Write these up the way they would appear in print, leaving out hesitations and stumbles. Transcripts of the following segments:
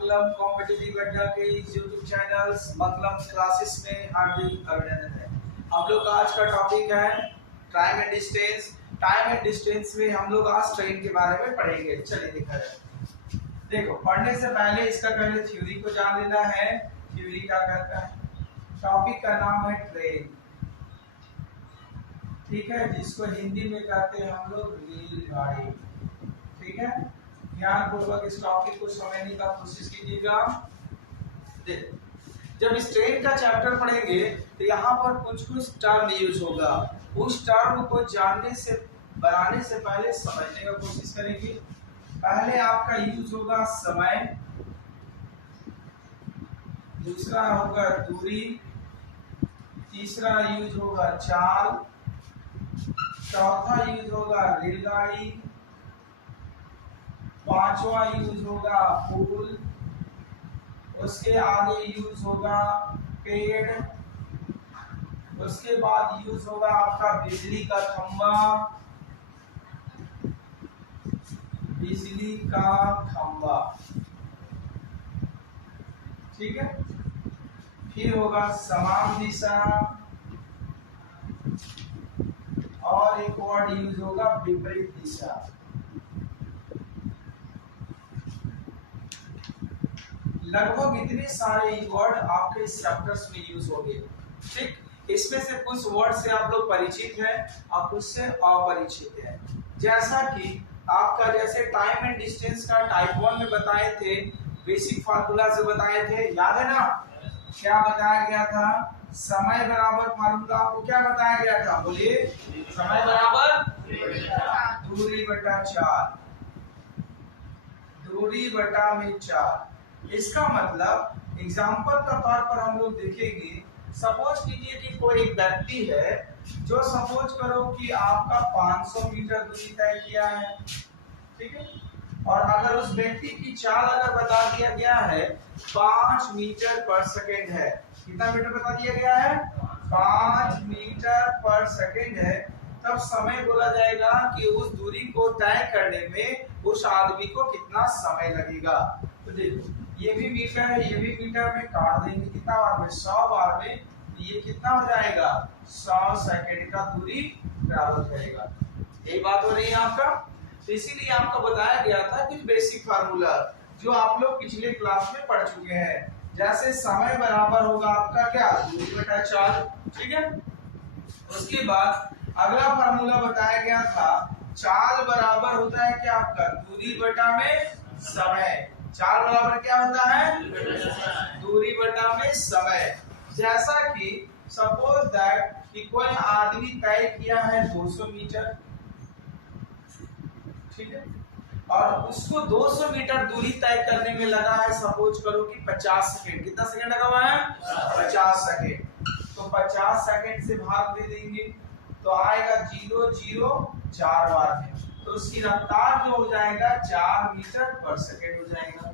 मंगलम competitive अड्डा के YouTube channels मंगलम classes में हार्दिक अभिनंदन है। हम लोग का आज का टॉपिक है time and distance. Time and distance में हम लोग आज ट्रेन के बारे में पढ़ेंगे। चलिए दिखा जाए। देखो, पढ़ने से पहले इसका पहले थ्योरी को जान लेना है। थ्योरी क्या कहता है? टॉपिक का नाम है ट्रेन, ठीक है, जिसको हिंदी में कहते हैं हम लोग रेलगाड़ी। ठीक है, ध्यान पूर्वक इस टॉपिक को समझने का कोशिश कीजिएगा। देखो, जब इस ट्रेन का चैप्टर पढ़ेंगे तो यहाँ पर कुछ कुछ टर्म यूज होगा। उस टर्म को जानने से बनाने से पहले समझने का कोशिश करेंगे। पहले आपका यूज होगा समय, दूसरा होगा दूरी, तीसरा यूज होगा चाल, चौथा यूज होगा रेलगाड़ी, पांचवा यूज होगा पुल, उसके आगे यूज होगा पेड़, उसके बाद यूज होगा आपका बिजली का खंभा, बिजली का खंभा, ठीक है। फिर होगा समान दिशा और एक वर्ड यूज होगा विपरीत दिशा। लगभग इतने सारे वर्ड आपके चैप्टर्स में यूज होंगे। ठीक, इसमें से कुछ वर्ड से आप लोग परिचित हैं और कुछ से अपरिचित हैं। जैसा कि आपका जैसे टाइम एंड डिस्टेंस का टाइप 1 में बताए थे, बेसिक फार्मूला से बताए थे, याद है ना? क्या बताया गया था? समय बराबर फार्मूला आपको क्या बताया गया था? बोलिए, समय बराबर दूरी बटा 4, दूरी बटा में 4। इसका मतलब एग्जाम्पल का तौर पर हम लोग देखेंगे। सपोज कीजिए कि कोई एक व्यक्ति है जो सपोज करो कि आपका 500 मीटर दूरी तय किया है, ठीक है, और अगर उस व्यक्ति की चाल अगर बता दिया गया है 5 मीटर पर सेकेंड है। कितना मीटर बता दिया गया है? 5 मीटर पर सेकेंड है। तब समय बोला जाएगा कि उस दूरी को तय करने में उस आदमी को कितना समय लगेगा। तो देखो, ये भी मीटर है, ये भी मीटर में काट देंगे कितना बार में? 100 बार में। ये कितना हो जाएगा? 100 सेकेंड का दूरी ट्रैवल करेगा। यही बात हो रही है आपका। तो इसीलिए आपको बताया गया था कि बेसिक फार्मूला जो आप लोग पिछले क्लास में पढ़ चुके हैं। जैसे समय बराबर होगा आपका क्या? दूरी बटा 4, ठीक है। उसके बाद अगला फार्मूला बताया गया था, चाल बराबर होता है क्या आपका? दूरी बटा में समय। चाल बराबर क्या होता है? दूरी बटा में समय। जैसा कि सपोज दैट कि कोई आदमी तय किया है 200 मीटर, ठीक है, और उसको 200 मीटर दूरी तय करने में लगा है सपोज करो कि 50 सेकेंड। कितना सेकेंड लगा हुआ है? 50 सेकेंड। तो 50 सेकेंड से भाग दे देंगे तो आएगा 0 0 4 बार में। तो उसकी रफ्तार जो हो जाएगा 4 मीटर पर सेकेंड हो जाएगा।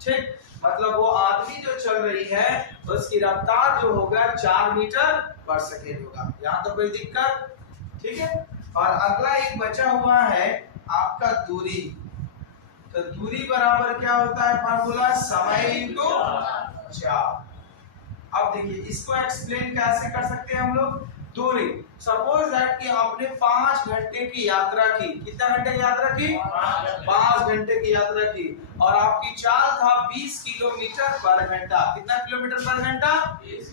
ठीक, मतलब वो आदमी जो चल रही है उसकी रफ्तार जो होगा 4 मीटर पर सेकेंड होगा। यहाँ तो कोई दिक्कत? ठीक है। और अगला एक बचा हुआ है आपका दूरी। तो दूरी बराबर क्या होता है फार्मूला? समय इंटू चाल। अब देखिए, इसको एक्सप्लेन कैसे कर सकते हैं हम लोग? दूरी, सपोज दैट कि आपने 5 घंटे की यात्रा की। कितना घंटे की यात्रा की? 5 घंटे की यात्रा की, और आपकी चाल था 20 किलोमीटर पर घंटा। कितना किलोमीटर पर घंटा?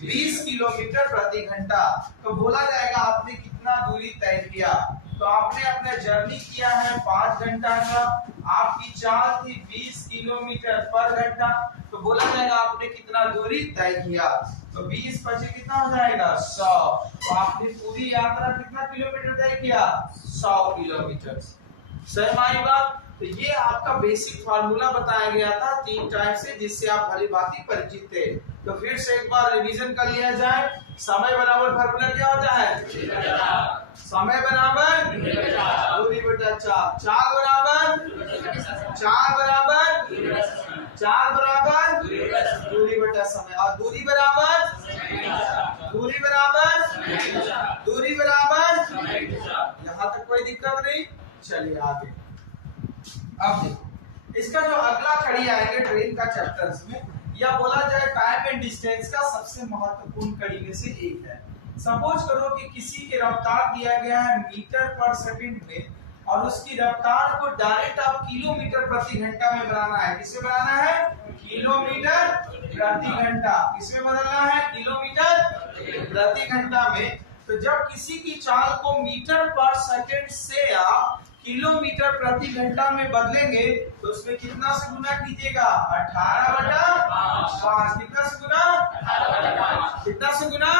20 किलोमीटर प्रति घंटा। तो बोला जाएगा आपने कितना दूरी तय किया। तो आपने अपना जर्नी किया है 5 घंटा का, आपकी चाल थी 20 किलोमीटर पर घंटा। तो बोला जाएगा आपने कितना दूरी तय किया। तो 20 बचे कितना हो जाएगा? 100। तो आपने पूरी यात्रा कितना किलोमीटर तय किया? 100 किलोमीटर। सही हमारी बात। तो ये आपका बेसिक फार्मूला बताया गया था 3 टाइप से, जिससे आप भली भांति परिचित थे। तो फिर से एक बार रिवीजन कर लिया जाए। समय बराबर फार्मूला क्या होता है? समय बराबर दूरी बटा 4, चाल बराबर दूरी बटा समय, और दूरी बराबर यहाँ तक कोई दिक्कत नहीं। चलिए आगे। अब देखो, इसका जो अगला कड़ी आएंगे ट्रेन का चैप्टर्स में, या बोला जाए टाइम एंड डिस्टेंस का सबसे महत्वपूर्ण कड़ी में से एक है। सपोज करो कि किसी की रफ्तार दिया गया है मीटर पर सेकंड में, और उसकी रफ्तार को डायरेक्ट आप किलोमीटर प्रति घंटा में बनाना है। किसमें बनाना है? किलोमीटर प्रति घंटा। किसमें बदलना है? किलोमीटर प्रति घंटा में। तो जब किसी की चाल को मीटर पर सेकंड से आप किलोमीटर प्रति घंटा में बदलेंगे तो उसमें कितना से गुना कीजिएगा? 18/5। कितना से गुना? कितना से गुना?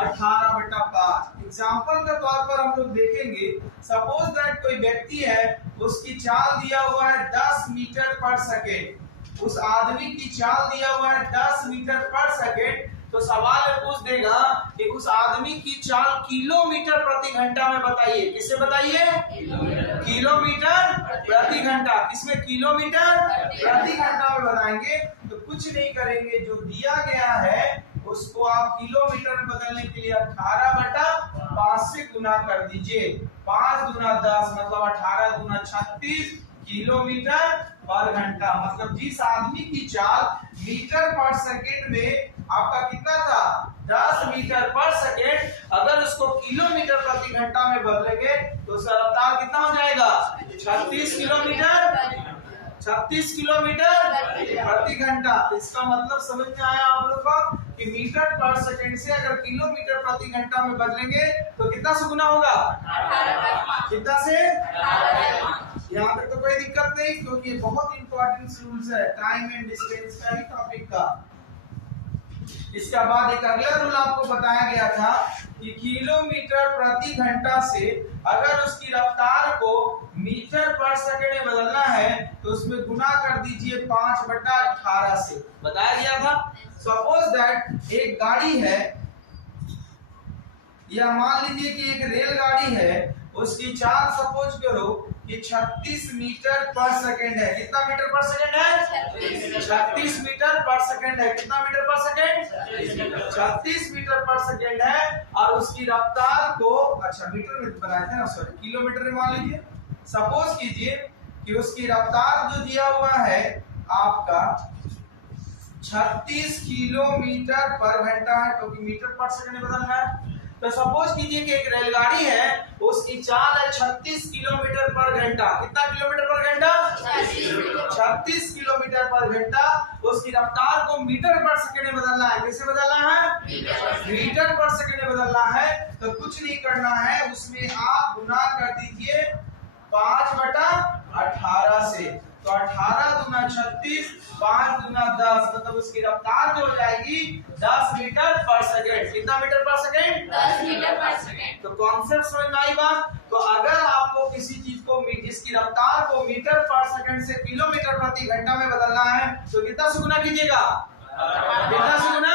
18/5। एग्जाम्पल के तौर पर हम लोग देखेंगे, सपोज दैट कोई व्यक्ति है, उसकी चाल दिया हुआ है 10 मीटर पर सेकेंड। उस आदमी की चाल दिया हुआ है 10 मीटर पर सेकेंड। तो सवाल पूछ देगा कि उस आदमी की चाल किलोमीटर प्रति घंटा में बताइए। किससे बताइए? किलोमीटर प्रति घंटा। किसमें? किलोमीटर प्रति घंटा में बताएंगे। तो कुछ नहीं करेंगे, जो दिया गया है उसको आप किलोमीटर में बदलने के लिए 18/5 से गुना कर दीजिए। 5 गुना 10 मतलब 18 गुना 36 किलोमीटर पर घंटा। मतलब जिस आदमी की चाल मीटर पर सेकेंड में आपका कितना था? 10 मीटर पर सेकेंड, अगर उसको किलोमीटर प्रति घंटा में बदलेंगे तो उसका रफ्तार कितना हो जाएगा? 36 किलोमीटर 36 किलोमीटर प्रति घंटा। इसका मतलब समझ में आया आप लोग को कि मीटर पर सेकेंड से अगर किलोमीटर प्रति घंटा में बदलेंगे तो कितना से गुना होगा? कितना से? यहाँ तक तो कोई दिक्कत नहीं, क्योंकि ये बहुत इंपॉर्टेंट रूल्स है टाइम एंड डिस्टेंस का ही टॉपिक का। इसके बाद एक अगला रूल आपको बताया गया था कि किलोमीटर प्रति घंटा से अगर उसकी रफ्तार को मीटर पर सेकंड में बदलना है तो उसमें गुना कर दीजिए 5/18 से। बताया गया था। सपोज दैट एक गाड़ी है, या मान लीजिए कि एक रेलगाड़ी है, उसकी चाल सपोज करो कि 36 मीटर पर सेकंड है। कितना मीटर पर सेकंड है? 36 मीटर पर सेकंड है। कितना मीटर पर सेकंड? 36 मीटर पर सेकंड है। और उसकी रफ्तार को, अच्छा मीटर में बनाए थे ना, सॉरी किलोमीटर में मान लीजिए। सपोज कीजिए कि उसकी रफ्तार जो दिया हुआ है आपका 36 किलोमीटर पर घंटा है, क्योंकि मीटर पर सेकंड में बदलना है। तो सपोज कीजिए कि एक रेलगाड़ी है, उसकी चाल है 36 किलोमीटर पर घंटा। कितना किलोमीटर पर घंटा? 36 किलोमीटर पर घंटा। उसकी रफ्तार को मीटर पर सेकंड में बदलना है। कैसे बदलना है? मीटर पर सेकंड में बदलना है। तो कुछ नहीं करना है, उसमें आप गुना कर दीजिए 5/18 से। तो 18 दूना 36, 5 दूना 10, मतलब उसकी रफ्तार जो हो जाएगी 10 मीटर पर सेकेंड। कितना मीटर पर सेकेंड? 10 मीटर पर सेकेंड। तो कॉन्सेप्ट समझ में आई बात? तो अगर आपको किसी चीज को, जिसकी रफ्तार को मीटर पर सेकेंड से किलोमीटर प्रति घंटा में बदलना है तो कितना से गुना कीजिएगा? कितना से गुना?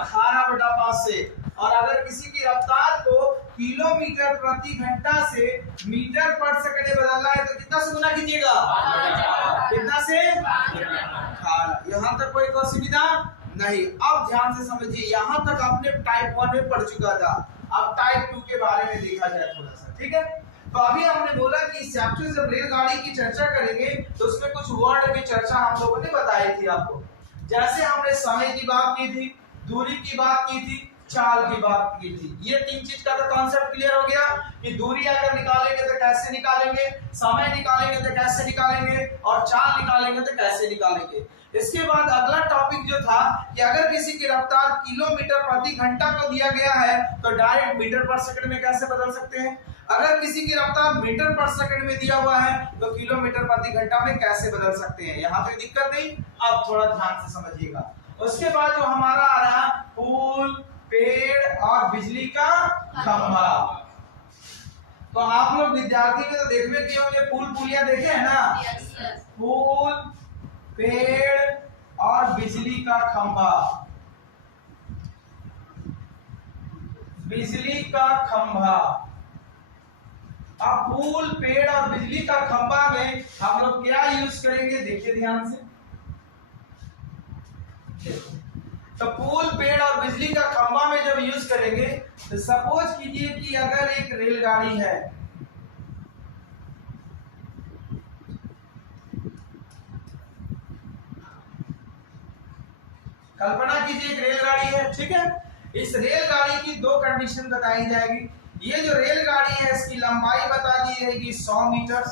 18/5 से। और अगर किसी की रफ्तार को किलोमीटर प्रति घंटा से मीटर पर सेकंड में बदलना है तो कितना से गुना कीजिएगा? कितना से? 18। यहाँ तक कोई असुविधा नहीं। अब ध्यान से समझिए, यहाँ तक आपने टाइप 1 में पढ़ चुका था। अब टाइप 2 के बारे में देखा जाए थोड़ा सा, ठीक है? तो अभी हमने बोला कि इस चैप्टर से जब रेलगाड़ी की चर्चा करेंगे तो उसमें कुछ वर्ड की चर्चा हम लोगों ने बताई थी आपको। जैसे हमने समय की बात की थी, दूरी की बात की थी, चाल की बात की थी। ये 3 चीज का तो कॉन्सेप्ट क्लियर हो गया कि दूरी अगर निकालेंगे तो कैसे निकालेंगे, समय निकालेंगे तो कैसे निकालेंगे, और चाल निकालेंगे तो कैसे निकालेंगे। इसके बाद अगला टॉपिक जो था कि अगर किसी की रफ्तार किलोमीटर प्रति घंटा को दिया गया है तो डायरेक्ट मीटर पर सेकंड में कैसे बदल सकते हैं। अगर किसी की रफ्तार मीटर पर सेकंड में दिया हुआ है तो किलोमीटर प्रति घंटा में कैसे बदल सकते हैं। यहाँ पे दिक्कत नहीं, अब थोड़ा ध्यान से समझिएगा। उसके बाद जो हमारा आ रहा पुल, पेड़ और बिजली का खंभा। तो आप लोग विद्यार्थी में तो देखने के होंगे, पुल पुलिया देखे है ना? पुल, पेड़ और बिजली का खंभा। बिजली का खंभा। अब पुल, पेड़ और बिजली का खंभा में हम लोग क्या यूज करेंगे, देखिए ध्यान से। तो पुल, पेड़ और बिजली का खंभा में जब यूज करेंगे तो सपोज कीजिए कि अगर एक रेलगाड़ी है, कल्पना कीजिए एक रेलगाड़ी है, ठीक है। इस रेलगाड़ी की दो कंडीशन बताई जाएगी। ये जो रेलगाड़ी है इसकी लंबाई बता दी जाएगी 100 मीटर,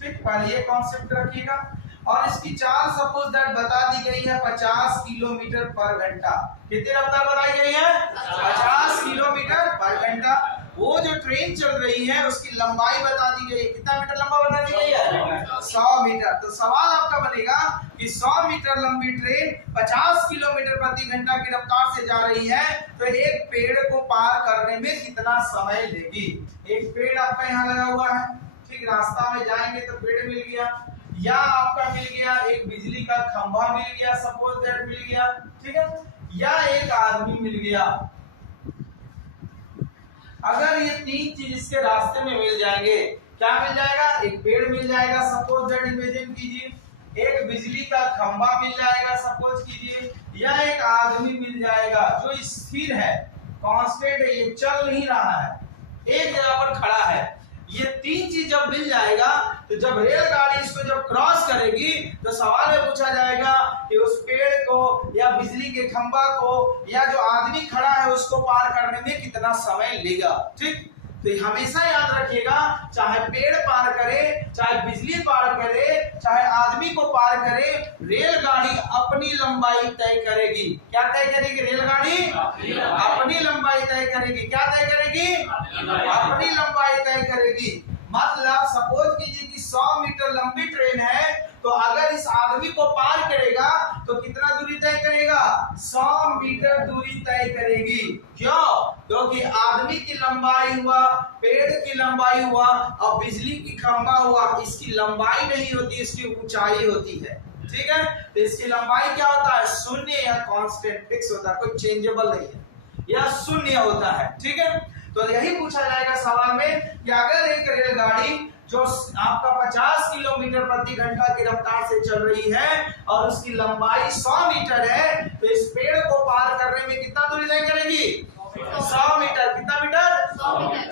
ठीक, पर ये कॉन्सेप्ट रखिएगा। और इसकी चाल सपोज दैट बता दी गई है 50 किलोमीटर पर घंटा। कितनी रफ्तार बताई गई है? 50 किलोमीटर पर घंटा। वो जो ट्रेन चल रही है उसकी लंबाई बता दी गई है, कितना मीटर लंबा बता दी गई है? 100 मीटर। तो सवाल आपका बनेगा कि 100 मीटर लंबी ट्रेन 50 किलोमीटर प्रति घंटा की रफ्तार से जा रही है, तो एक पेड़ को पार करने में कितना समय लेगी? एक पेड़ आपका यहाँ लगा हुआ है, ठीक, रास्ता में जाएंगे तो पेड़ मिल गया, या आपका मिल गया एक बिजली का खंभा मिल गया, सपोज दैट मिल गया, ठीक है, या एक आदमी मिल गया। अगर ये तीन चीज इसके रास्ते में मिल जाएंगे, क्या मिल जाएगा? एक पेड़ मिल जाएगा, सपोज दैट इमेजिन कीजिए, एक बिजली का खंभा मिल जाएगा, सपोज कीजिए, या एक आदमी मिल जाएगा जो स्थिर है, कांस्टेंट है, ये चल नहीं रहा है, एक जगह पर खड़ा है। ये तीन चीज जब मिल जाएगा तो जब रेलगाड़ी इसको जब क्रॉस करेगी तो सवाल में पूछा जाएगा कि उस पेड़ को या बिजली के खंभा को या जो आदमी खड़ा है उसको पार करने में कितना समय लेगा, ठीक। तो हमेशा याद रखिएगा, चाहे पेड़ पार करे, चाहे बिजली पार करे, चाहे आदमी को पार करे, रेलगाड़ी अपनी लंबाई तय करेगी। क्या तय करेगी? रेलगाड़ी अपनी लंबाई तय करेगी। क्या तय करेगी? अपनी लंबाई तय करेगी। मतलब सपोज कीजिए कि 100 मीटर लंबी ट्रेन है, तो अगर इस आदमी को पार करेगा तो कितना दूरी तय करेगा? 100 मीटर दूरी तय करेगी। क्यों? क्योंकि आदमी की लंबाई हुआ, पेड़ की लंबाई हुआ और बिजली की खंभा हुआ, इसकी लंबाई नहीं होती, इसकी ऊंचाई होती है, ठीक है। तो इसकी लंबाई क्या होता है? शून्य या कांस्टेंट फिक्स होता है, कोई चेंजेबल नहीं है, या शून्य होता है, ठीक है। तो यही पूछा जाएगा सवाल में कि अगर एक रेलगाड़ी जो आपका 50 किलोमीटर प्रति घंटा की रफ्तार से चल रही है और उसकी लंबाई 100 मीटर है, तो इस पेड़ को पार करने में कितना दूरी तय करेगी? 100 मीटर। कितना मीटर?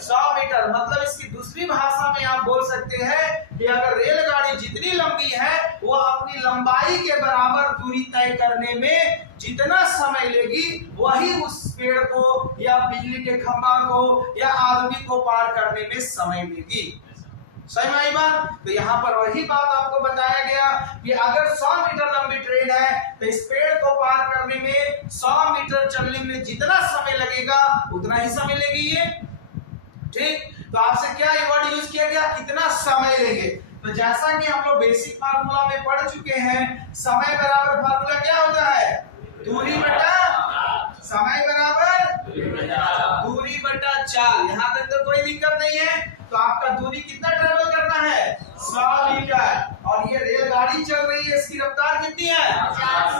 100 मीटर। मतलब इसकी दूसरी भाषा में आप बोल सकते हैं कि अगर रेलगाड़ी जितनी लंबी है वो अपनी लंबाई के बराबर दूरी तय करने में जितना समय लेगी, वही उस पेड़ को या बिजली के खंभा को या आदमी को पार करने में समय लेगी। सही में आई बात? तो यहाँ पर वही बात आपको बताया गया कि अगर 100 मीटर लंबी ट्रेन है तो इस पेड़ को पार करने में 100 मीटर चलने में जितना समय लगेगा उतना ही समय लेगी ये, ठीक। तो आपसे क्या ये वर्ड यूज किया गया? कितना समय लेंगे। तो जैसा कि हम लोग बेसिक फार्मूला में पढ़ चुके हैं, समय बराबर फार्मूला क्या होता है? दूरी बटा समय बराबर दूरी बटा चाल। यहाँ तक तो कोई दिक्कत नहीं है। तो आपका दूरी कितना ट्रेवल करना है? 100 मीटर। और ये रेलगाड़ी चल रही है, इसकी रफ्तार कितनी है?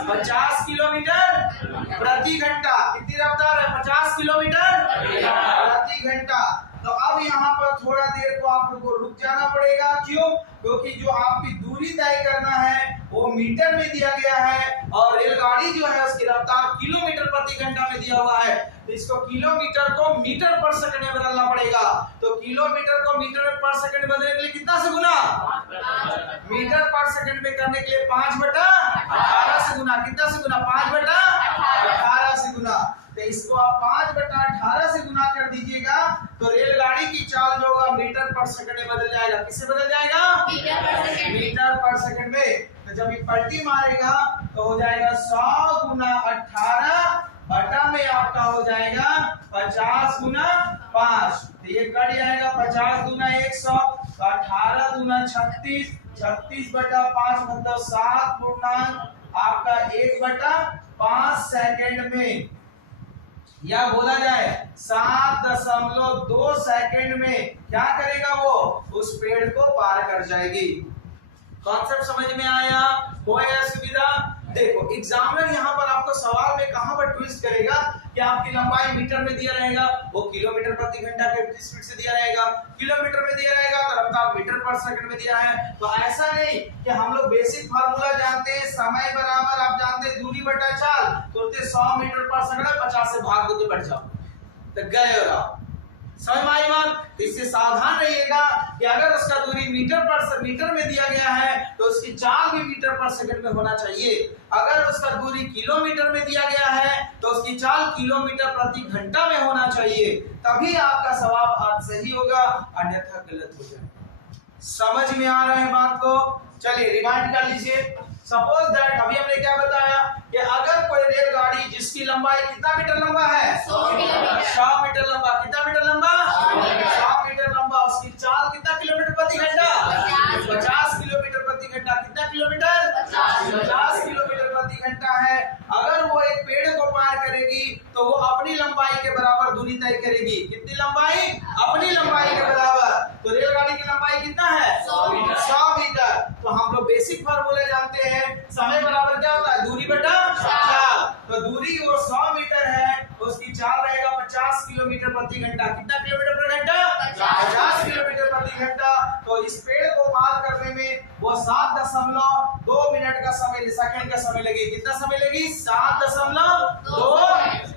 50 किलोमीटर प्रति घंटा। कितनी रफ्तार है? 50 किलोमीटर प्रति घंटा। तो अब यहाँ पर थोड़ा देर को आप लोग को रुक जाना पड़ेगा। क्यों? क्योंकि जो आपकी दूरी तय करना है वो मीटर में दिया गया है और रेलगाड़ी जो है उसकी रफ्तार किलोमीटर प्रति घंटा में दिया हुआ है। तो इसको किलोमीटर को मीटर पर सेकंड में बदलना पड़ेगा। तो किलोमीटर को मीटर पर सेकंड बदलने के लिए कितना से गुना? मीटर पर सेकंड में करने के लिए 5/18 से गुना। कितना से गुना? 5/18 से गुना। तो इसको आप 5/18 से गुना कर दीजिएगा तो रेलगाड़ी की चाल जो होगा मीटर पर सेकंड में बदल जाएगा। किससे बदल जाएगा? मीटर पर सेकंड में। तो जब ये पलटी मारेगा तो हो जाएगा 100 गुना 18 बटा में आपका हो जाएगा 50 गुना 5। तो ये कट जाएगा 50 गुना 100, तो 18 गुना 36, 36/5 मतलब 7 पूर्णांक आपका 1/5 सेकंड में, या बोला जाए 7.2 सेकंड में क्या करेगा? वो उस पेड़ को पार कर जाएगी। कॉन्सेप्ट समझ में आया? कोई असुविधा? देखो एग्जामिनर यहाँ पर आपको सवाल में कहां पर ट्विस्ट करेगा कि आपकी लंबाई मीटर में दिया रहेगा, वो किलोमीटर प्रति घंटा के स्पीड से दिया रहेगा, किलोमीटर में दिया रहेगा तो रफ्तार मीटर पर सेकंड में दिया है। तो ऐसा नहीं कि हम लोग बेसिक फार्मूला जानते हैं, समय बराबर आप जानते हैं दूरी बटा चाल, तो 100 मीटर पर सेकंड 50 से भाग दो तो बढ़ जाओ तो गए और आप। समझ में आई बात? इससे सावधान रहिएगा कि अगर उसका दूरी मीटर में दिया गया है तो उसकी चाल भी मीटर पर सेकंड में होना चाहिए। अगर उसका दूरी किलोमीटर में दिया गया है तो उसकी चाल किलोमीटर प्रति घंटा में होना चाहिए, तभी आपका सवाल आज सही होगा, अन्यथा गलत हो जाएगा। समझ में आ रहा है बात को? चलिए रिमाइंड कर लीजिए। सपोज दैट अभी हमने क्या बताया कि अगर कोई रेलगाड़ी जिसकी लंबाई कितना मीटर लंबा है, 100 मीटर लंबा, कितना मीटर लंबा, 100 मीटर लंबा, उसकी चाल कितना किलोमीटर प्रति घंटा, 50 किलोमीटर प्रति घंटा, कितना किलोमीटर, 50 किलोमीटर प्रति घंटा है। अगर वो एक पेड़ को पार करेगी तो वो अपनी लंबाई के बराबर दूरी तय करेगी। कितनी लंबाई, अपनी लंबाई के बराबर। तो रेलगाड़ी की लंबाई कितना है, 100 मीटर। तो हम लोग बेसिक फार्मूले जानते हैं, समय बराबर क्या होता है, दूरी बटा चाल। तो दूरी वो 100 मीटर है, उसकी चाल रहेगा 50 किलोमीटर प्रति घंटा। कितना किलोमीटर प्रति घंटा, 50 किलोमीटर प्रति घंटा। तो इस पेड़ को पार करने में वो 7.2 मिनट का समय, सेकंड का समय लगेगी। कितना समय लगेगी, 7.2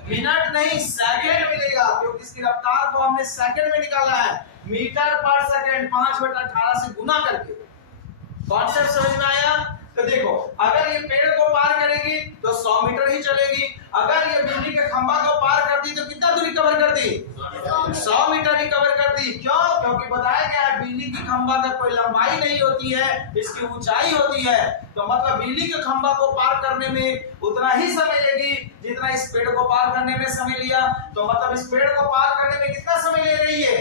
मिनट नहीं सेकंड मिलेगा, क्योंकि इसकी रफ्तार को हमने सेकंड में निकाला है, मीटर पर सेकंड 5/18 से गुना करके। कॉन्सेप्ट समझ में आया? तो देखो अगर ये पेड़ को पार करेगी तो 100 मीटर ही चलेगी। अगर ये बिजली के खंभा को पार करती तो कितना दूरी कवर करती, 100 मीटर ही कवर करती। क्यों? क्योंकि बताया गया है बिजली की खंभा का कोई लंबाई नहीं होती है, इसकी ऊंचाई होती है। तो मतलब बिजली के खंभा को पार करने में उतना ही समय लेगी जितना इस पेड़ को पार करने में समय लिया। तो मतलब इस पेड़ को पार करने में कितना समय ले रही है,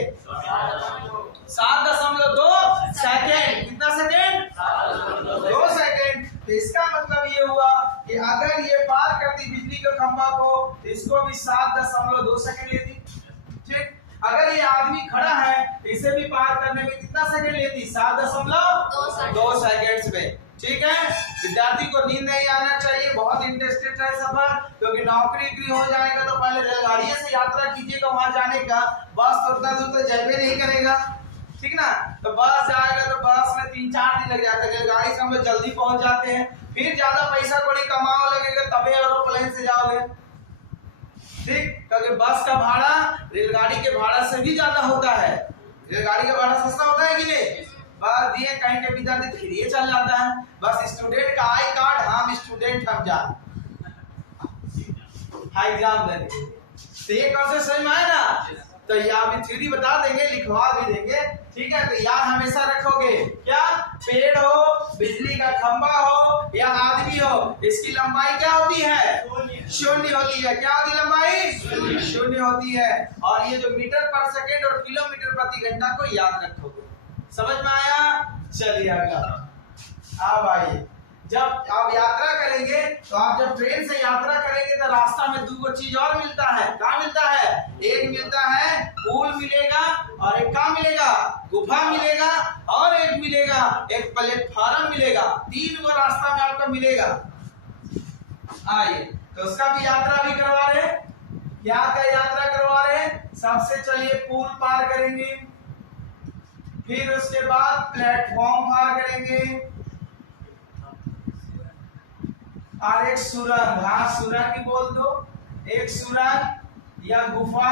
7.2 सेकेंड। कितना सेकेंड, 2 सेकेंड। तो इसका मतलब ये हुआ कि अगर ये पार करती बिजली के खंभा को तो इसको भी 7.2 सेकेंड लेती। ठीक, अगर ये आदमी खड़ा है तो इसे भी पार करने में कितना सेकेंड लेती, 7.2 सेकेंड्स में। ठीक है, विद्यार्थी को नींद नहीं आना चाहिए, बहुत इंटरेस्टेड है सफर, क्योंकि नौकरी हो जाएगा तो पहले रेलगाड़ी से यात्रा कीजिएगा वहां जाने का, बस तो उतना दूर तो जाए नहीं करेगा। ठीक ना, तो बस जाएगा तो बस में 3-4 दिन लग जाता है, रेलगाड़ी से हम लोग जल्दी पहुंच जाते हैं, फिर ज्यादा पैसा कौड़ी कमाओ लगेगा तबे एरोप्लेन से जाओगे। ठीक, क्योंकि बस का भाड़ा रेलगाड़ी के भाड़ा से भी ज्यादा होता है। रेलगाड़ी का भाड़ा सस्ता होता है कि नहीं? बस दिए कहीं के विद्यार्थी फिर ये चल जाता है, बस स्टूडेंट का आई कार्ड, हम स्टूडेंट हम जा एग्जाम देने। तो ये कैसे समझ में आया ना? तो ये अभी थ्योरी बता देंगे, लिखवा भी देंगे। ठीक है, तो याद हमेशा रखोगे क्या, पेड़ हो, बिजली का खंभा हो या आदमी हो, इसकी लंबाई क्या होती है, शून्य होती है। क्या होती है लंबाई, शून्य होती है। और ये जो मीटर पर सेकेंड और किलोमीटर प्रति घंटा को याद रखोगे। समझ में आया? चलिए अगला। अब आइए, जब आप यात्रा करेंगे तो आप जब ट्रेन से यात्रा करेंगे तो रास्ता में 2 चीज और मिलता है। क्या मिलता है, एक मिलता है पुल मिलेगा और एक क्या मिलेगा, गुफा मिलेगा, और एक मिलेगा एक प्लेटफार्म मिलेगा। 3 गो रास्ता में आपको मिलेगा। आइए, तो उसका भी यात्रा भी करवा रहे हैं। क्या क्या यात्रा करवा रहे हैं? सबसे चलिए पुल पार करेंगे, फिर उसके बाद प्लेटफॉर्म पार करेंगे, और एक सुरंग, हाँ सुरंग ही बोल दो, एक सुरंग या गुफा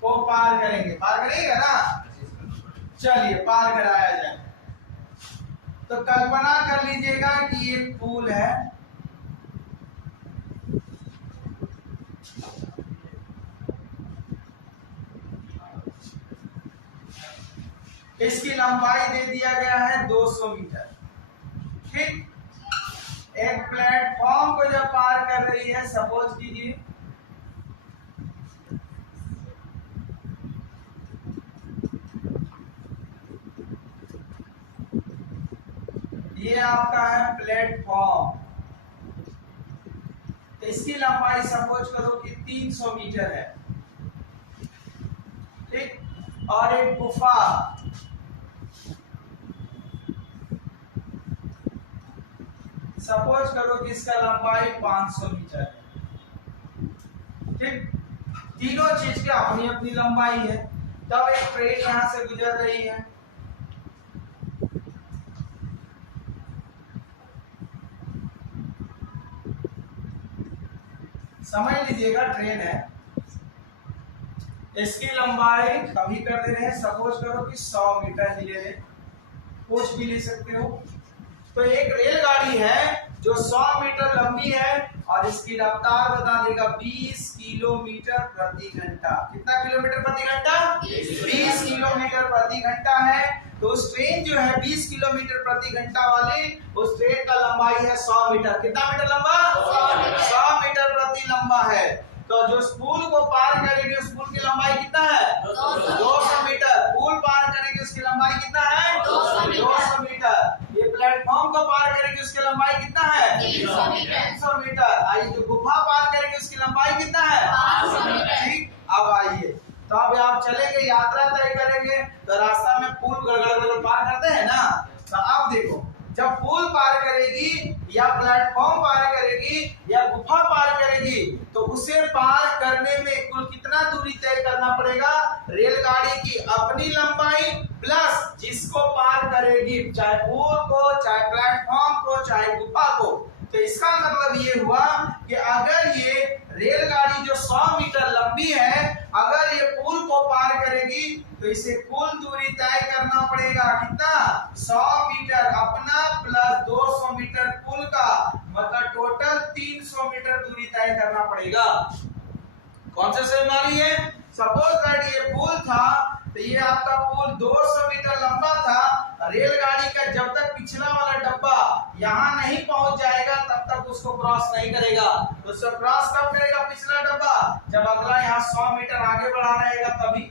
को पार करेंगे। पार करेंगे ना? चलिए पार कराया जाए। तो कल्पना कर लीजिएगा कि ये पुल है, इसकी लंबाई दे दिया गया है 200 मीटर। ठीक, एक प्लेटफॉर्म को जब पार कर रही है, सपोज कीजिए ये आपका है प्लेटफॉर्म, इसकी लंबाई सपोज करो कि 300 मीटर है। ठीक, और एक गुफा, सपोज करो कि इसका लंबाई 500 मीटर है। ठीक, तीनों चीज की अपनी अपनी लंबाई है। तब एक ट्रेन यहां से गुजर रही है, समझ लीजिएगा ट्रेन है, इसकी लंबाई कभी कर दे रहे हैं, सपोज करो कि 100 मीटर ही ले रहे, कुछ भी ले सकते हो। तो एक रेलगाड़ी है जो 100 मीटर लंबी है और इसकी रफ्तार बता देगा 20 किलोमीटर प्रति घंटा। कितना किलोमीटर प्रति घंटा? 20 किलोमीटर प्रति घंटा है। तो उस ट्रेन जो है 20 किलोमीटर प्रति घंटा वाली, उस ट्रेन का लंबाई है 100 मीटर। कितना मीटर लंबा? 100 मीटर प्रति लंबा है। तो जो पुल को पार करेगी उस पुल की लंबाई कितना है? 200 मीटर। पुल पार करेगी उसकी लंबाई कितना है? 200 मीटर। ये प्लेटफॉर्म को पार करेगी उसकी लंबाई कितना है? 300 मीटर। आइए जो गुफा पार करेगी उसकी लंबाई कितना है? 500 मीटर। ठीक, अब आइए, तो अब आप चलेंगे, यात्रा तय करेंगे, तो रास्ता में पुल गड़गड़ पार करते हैं ना। तो अब देखो, जब पुल पार करेगी या प्लेटफॉर्म पार करेगी या गुफा पार करेगी, तो उसे पार करने में कुल कितना दूरी तय करना पड़ेगा? रेलगाड़ी की अपनी लंबाई प्लस जिसको पार करेगी, चाहे पुल को, चाहे प्लेटफॉर्म को, चाहे गुफा को। तो इसका मतलब ये हुआ कि अगर ये रेलगाड़ी जो 100 मीटर लंबी है, अगर ये पुल को पार करेगी तो इसे कुल दूरी तय करना पड़ेगा। कितना? 100 मीटर अपना प्लस 200 मीटर पुल का, मतलब टोटल 300 मीटर दूरी तय करना पड़ेगा। कौन सा सही मानी है? सपोज दैट ये पुल था, तो ये आपका पुल 200 मीटर लंबा था। रेलगाड़ी का जब तक पिछला वाला डब्बा यहाँ नहीं पहुंच जाएगा तब तक उसको क्रॉस नहीं करेगा। तो उसको क्रॉस कब करेगा पिछला डब्बा? जब अगला यहाँ 100 मीटर आगे बढ़ा रहेगा तभी,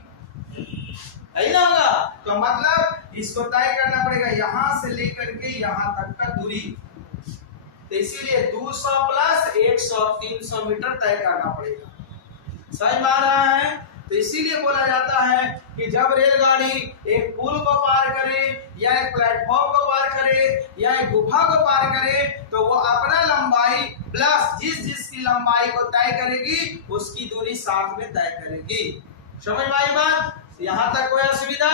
है ना होगा। तो मतलब इसको तय करना पड़ेगा यहाँ से लेकर के यहाँ तक का दूरी। तो इसीलिए 200 प्लस 100 300 मीटर तय करना पड़ेगा। समझ में आ रहा है? तो इसीलिए बोला जाता है कि जब रेलगाड़ी एक पुल को पार करे या एक प्लेटफॉर्म को पार करे या एक गुफा को पार करे, तो वो अपना लंबाई प्लस जिसकी लंबाई को तय करेगी उसकी दूरी साथ में तय करेगी। समझ में आई बात? यहाँ तक कोई असुविधा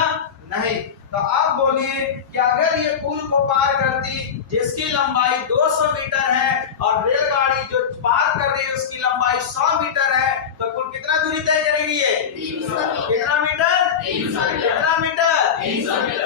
नहीं। तो आप बोलिए कि अगर ये पुल को पार करती जिसकी लंबाई 200 मीटर है और रेलगाड़ी जो पार कर रही है उसकी लंबाई 100 मीटर है, तो कुल कितना दूरी तय करेगी ये? 300। कितना मीटर? 300। कितना मीटर?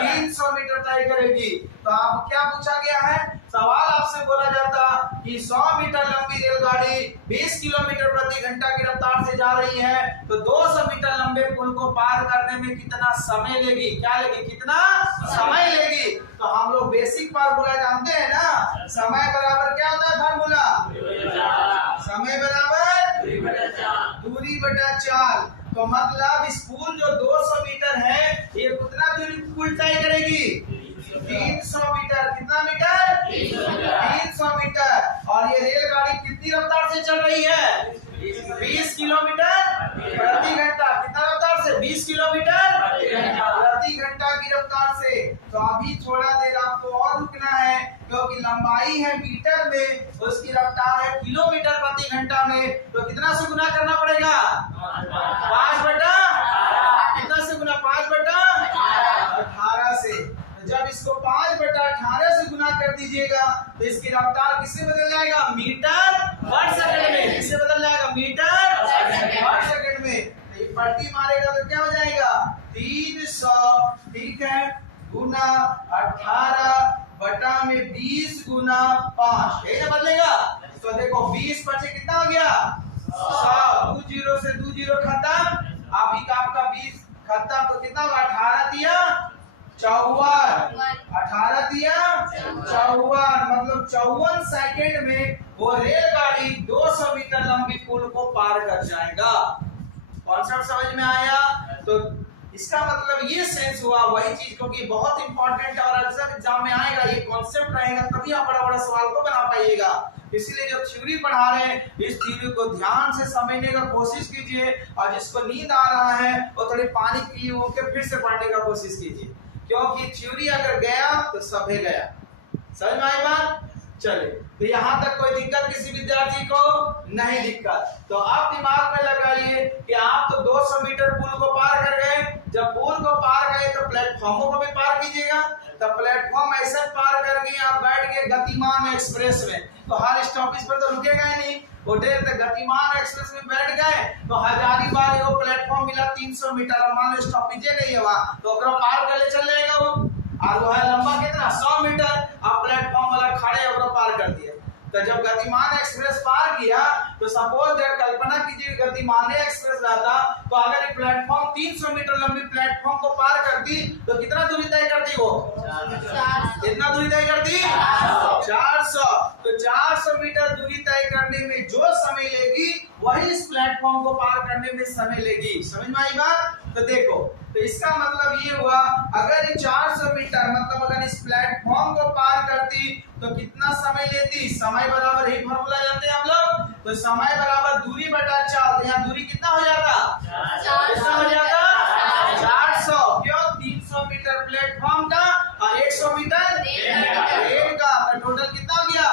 300 मीटर तय करेगी। तो आप क्या पूछा गया है? सवाल आपसे बोला जाता कि 100 मीटर लंबी रेलगाड़ी 20 किलोमीटर प्रति घंटा की रफ्तार से जा रही है, तो 200 मीटर लंबे पुल को पार करने में कितना समय लेगी? क्या लेगी? कितना समय लेगी? तो हम लोग बेसिक फार्मूला जानते हैं ना, समय बराबर क्या होता है फार्मूला? समय बराबर दूरी बटा 4। तो मतलब इस पुल जो 200 मीटर है, ये कितना दूरी पुल तय करेगी? 300 मीटर। कितना मीटर? 300 मीटर। और ये रेलगाड़ी कितनी रफ्तार से चल रही है? 20 किलोमीटर प्रति घंटा। कितना रफ्तार से? 20 किलोमीटर प्रति घंटा की रफ्तार से। तो अभी थोड़ा देर आपको और रुकना है, क्योंकि लंबाई है मीटर में, उसकी रफ्तार है किलोमीटर प्रति घंटा में। तो कितना से गुना करना पड़ेगा? 5 बटा कितना से गुना? 5 बटा 18 से। जब इसको 5 बटा 18 से गुना कर दीजिएगा तो इसकी रफ्तार किससे बदल जाएगा? मीटर पर सेकंड में। किससे बदल जाएगा? मीटर पर सेकंड में। तो ये पलटी मारेगा तो क्या हो जाएगा? 300, ठीक है, गुना 18 बटा में 20 गुना 5, यही ना बदलेगा। तो देखो 20 बचे कितना हो गया? 100। 2 जीरो से 2 जीरो खत्म। अभी का आपका 20 खत्म, तो कितना होगा? 18 दिया 54, 18 दिया 54, मतलब 54 सेकेंड में वो रेलगाड़ी 200 मीटर लंबी पुल को पार कर जाएगा। कॉन्सेप्ट समझ में आया? तो इसका मतलब ये सेंस हुआ वही चीज, क्योंकि बहुत इंपॉर्टेंट और अक्सर एग्जाम में आएगा, ये कॉन्सेप्ट रहेगा तभी आप बड़ा बड़ा सवाल को बना पाइएगा। इसीलिए जो थ्योरी पढ़ा रहे हैं इस थ्योरी को ध्यान से समझने का कोशिश कीजिए, और जिसको नींद आ रहा है वो थोड़ी पानी पी के फिर से पढ़ने का कोशिश कीजिए, क्योंकि थ्योरी अगर गया तो सभी गया। समझ में आई बात? चले, तो यहाँ तक कोई दिक्कत किसी विद्यार्थी को नहीं दिक्कत। तो आप दिमाग में लगाइए कि आप तो 200 मीटर पुल को पार कर गए। जब पुल को पार गए तो प्लेटफॉर्मों को भी पार कीजिएगा। तो प्लेटफॉर्म ऐसे पार कर गए, आप बैठ गए गतिमान एक्सप्रेस में, तो हर स्टॉपेज पर तो रुकेगा ही नहीं, उठे तो गतिमान एक्सप्रेस में बैठ गए तो हजारीबाग एगो प्लेटफॉर्म मिला 300 मीटर, अब मान लो स्टॉपेज नहीं हुआ तो ओकरा पार कर ले चल जाएगा वो, और वो है लंबा कितना 100 मीटर, अब प्लेटफॉर्म वाला खड़े ओकरा पार कर दिया। तो जब गतिमान एक्सप्रेस पार किया तो सपोज दैट कल्पना कीजिए गतिमान एक्सप्रेस रहता तो अगर ये प्लेटफॉर्म 300 मीटर लंबी प्लेटफॉर्म को पार करती तो कितना दूरी तय करती वो? 400। कितना दूरी तय करती? 400। तो 400 मीटर दूरी तय करने में जो समय लेगी वही इस प्लेटफॉर्म को पार करने में समय लेगी। समझ में आई बात? तो देखो, तो इसका मतलब ये हुआ अगर ये 400 मीटर मतलब अगर इस प्लेटफॉर्म को पार करती तो कितना समय लेती? समय बराबर ही फॉर्मूला जानते हैं हम लोग, तो समय बराबर दूरी बटा 4। तो यहाँ दूरी कितना हो जाता? 400 हो जाता। 400 क्यों? 300 मीटर प्लेटफॉर्म का और 100 मीटर रेल का, तो टोटल कितना हो गया?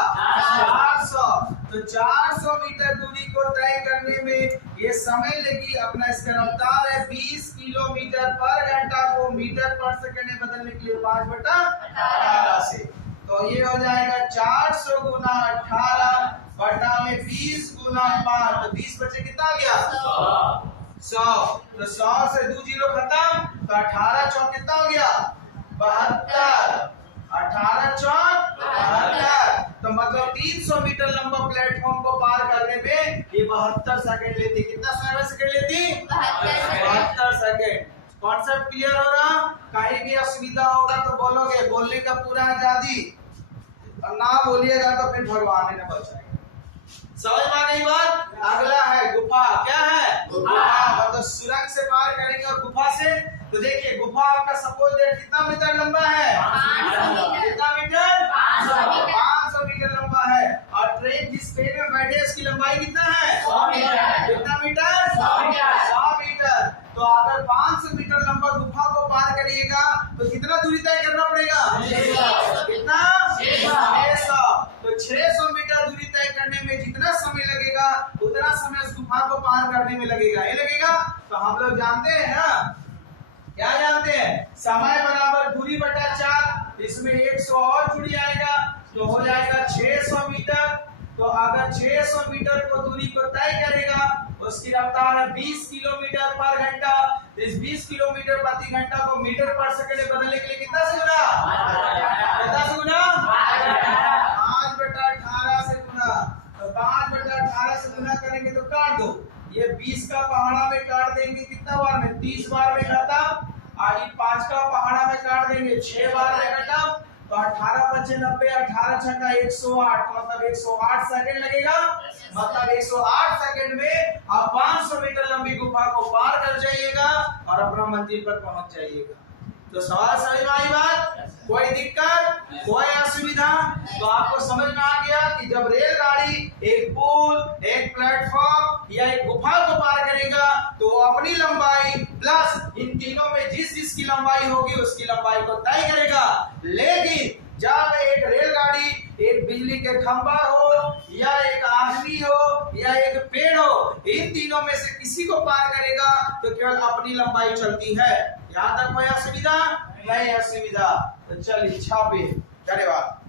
400। तो 400 मीटर दूरी को तय करने में ये समय लेगी अपना, इसका रफ्तार है 20 किलोमीटर पर घंटा को मीटर पर सेकंड में बदलने के लिए 5/18 से। तो ये हो जाएगा 400 गुना 18 बटा में 20 गुना 5, तो 20 बचे कितना गया? 100। तो 100 से 2 जीरो खत्म, तो 18 चौक कितना हो गया? 72। 18 चौक 72। तो मतलब 300 मीटर लंबा प्लेटफॉर्म को पार करने में ये 72 सेकंड लेती। कितना सेकंड लेती? 72 सेकंड। कॉन्सेप्ट क्लियर हो रहा? कहीं भी असुविधा होगा तो बोलोगे, बोलने का पूरा आजादी, और ना बोलिएगा तो फिर भगवान ने बचाएगा। समझ में आ गई बात? अगला है गुफा। क्या है? गुफा। मतलब सुरंग से पार करेंगे और गुफा से। तो देखिए गुफा आपका सपोज दैट कितना मीटर लंबा है? 500 कितना मीटर? 500 मीटर लंबा है। और ट्रेन जिस ट्रेन में बैठे उसकी लंबाई कितना है? 100 मीटर। कितना मीटर? 100 मीटर। तो अगर 500 मीटर लंबा गुफा को पार करिएगा तो कितना दूरी तय करना पड़ेगा? 600। कितना? 600। तो 600 मीटर दूरी तय करने में जितना समय लगेगा उतना समय उस गुफा को पार करने में लगेगा। ये लगेगा। तो हम लोग जानते हैं ना, क्या जानते हैं? समय बराबर दूरी बटा 4, इसमें 100 और जुड़ जाएगा तो हो जाएगा 600 मीटर। तो अगर 600 मीटर को दूरी को तय करेगा उसकी रफ्तार है 20 किलोमीटर पर घंटा। तो इस 20 किलोमीटर प्रति घंटा को मीटर पर सेकंड में बदलने के लिए कितना से गुना? कितना से गुना? 5/18 से गुना। तो 5/18 से गुना करेंगे तो काट दो, ये 20 का पहाड़ा में काट देंगे कितना बार में? 30 बार में खत्म। और 5 का पहाड़ा में काट देंगे 6 बार में खत्म। तो 18 × 90, 18 × 108, मतलब 108 सेकंड लगेगा। मतलब 108 सेकंड में आप 500 मीटर लंबी गुफा को पार कर जाइएगा और अपना मंजिल पर पहुंच जाइएगा। तो सवाल समझ में आई बात? कोई दिक्कत, कोई असुविधा? तो आपको समझ में आ गया कि जब रेलगाड़ी एक पुल, एक प्लेटफॉर्म या एक गुफा को पार करेगा तो अपनी लंबाई प्लस इन तीनों में जिस जिसकी लंबाई होगी उसकी लंबाई को तय करेगा। लेकिन जब एक रेलगाड़ी एक बिजली के खंभा हो या एक आदमी हो या एक पेड़ हो, इन तीनों में से किसी को पार करेगा तो केवल अपनी लंबाई चलती है। यहाँ तक कोई असुविधा नहीं? असुविधा तो चलिए छापे। धन्यवाद।